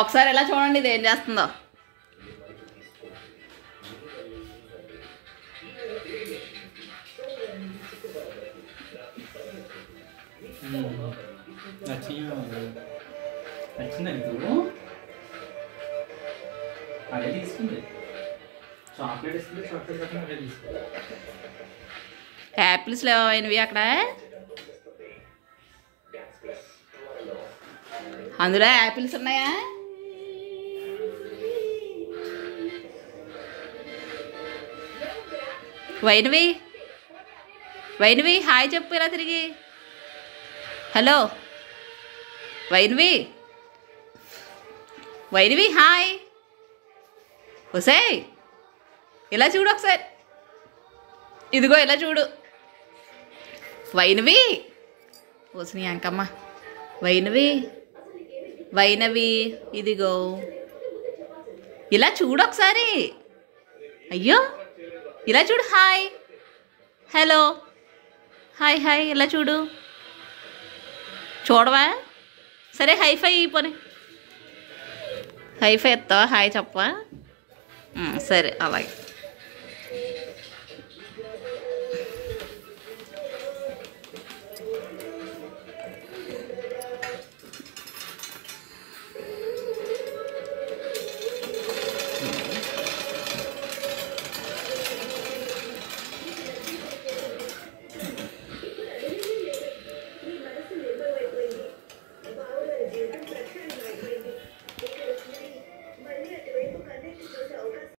ఒకసారి ఎలా చూడండి ఇది ఏం చేస్తుందో. అదే తీసుకుంది చాక్లెట్ ఇస్తుంది చాక్లెట్ అదే తీసుకుంది. యాపిల్స్ లేవైనవి అక్కడ అందులో యాపిల్స్ ఉన్నాయా? వైనవి వైనవి హాయ్ చెప్పు ఇలా తిరిగి. Hello Vainavi Vainavi hi. ఒసేయ్ ఇలా చూడు ఒకసారి, ఇదిగో ఇలా చూడు వైనవి. ఓసిని అంకమ్మ వైనవి వైనవి ఇదిగో ఇలా చూడు ఒకసారి. అయ్యో ఇలా చూడు. హాయ్ హలో హాయ్ హాయ్ ఇలా చూడు. చూడవా? సరే హైఫై పోనీ, హైఫై ఎత్తావా? హాయ్ చెప్పవా? సరే అలాగే.